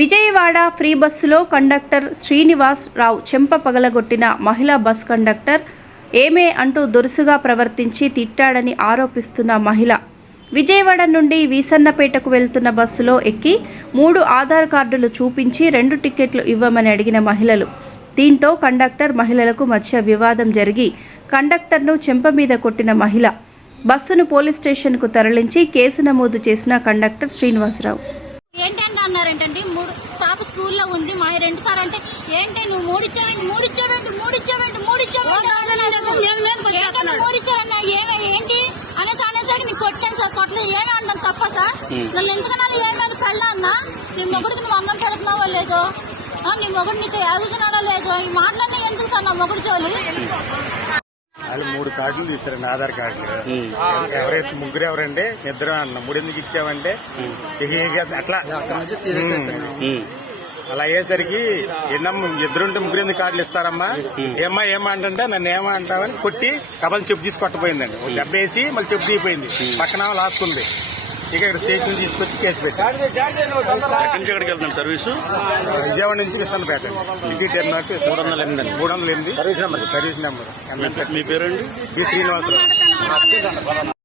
Vijayawada free బస్సులో conductor Srinivas Rao చెంప పగలగొట్టిన మహిళా బస్ కండక్టర్ ఏమే అంటూ దురుసుగా ప్రవర్తించి తిట్టాడని ఆరోపిస్తున్న మహిళ విజయవాడ నుండి వీసన్నపేటకు వెళ్తున్న బస్సులో ఎక్కి 3 ఆధార్ కార్డులు చూపించి 2 టికెట్లు ఇవ్వమని అడిగిన మహిళలు. దీంతో కండక్టర్ మహిళలకు మధ్య వివాదం జరిగి కండక్టర్ను చెంప మీద కొట్టిన మహిళ బస్సును పోలీస్ స్టేషన్కు తరలించి కేసు నమోదు చేసిన కండక్టర్ శ్రీనివాసరావు. ఏంటంటే అన్నారేంటండి, 3 పాప స్కూల్లో ఉంది, మా 2 సార్ అంటే ఏంటి నువ్వు 3 ఇచ్చావేంటి ఏంటి అనేసాడు. నీకు కొట్టాను సార్, కొట్టలేదు ఏమి అంటాను తప్ప సార్? నన్ను ఎందుకన్నా ఏమైనా పెళ్ళా అన్నా, నీ మొగుడికి నువ్వు అన్నం పెడుతున్నావో లేదో, నీ మొగుడు నీకు ఎదుగుతున్నాడో లేదో, ఈ మాటలన్నీ ఎందుకు సార్ నా మొగుడు జోలి? వాళ్ళు 3 కార్డులు తీస్తారండి, ఆధార్ కార్డులు. ఎవరైతే ముగ్గురు ఎవరండి, నిద్ర అన్న 3 ఎందుకు ఇచ్చామంటే అట్లా అలా అయ్యేసరికి ఏంటమ్మా ఇద్దరుంటే 3 ఎందుకు కార్డులు ఇస్తారమ్మా, ఏమా అంటే నన్ను ఏమా అంటావని కొట్టి కబల్ చెప్పు తీసి కొట్టపోయిందండి. దెబ్బ వేసి మళ్ళీ చెప్పు తీయిపోయింది, పక్కన లాక్కుంది. ఇక ఇక్కడ స్టేషన్ తీసుకొచ్చి కేసు పెట్టారు. ఎక్కడికి వెళ్తాను సర్వీసు? విజయవాడ నుంచి Visannapeta city terminal 308 service number. మీ పేరండి? బి శ్రీనివాసరావు.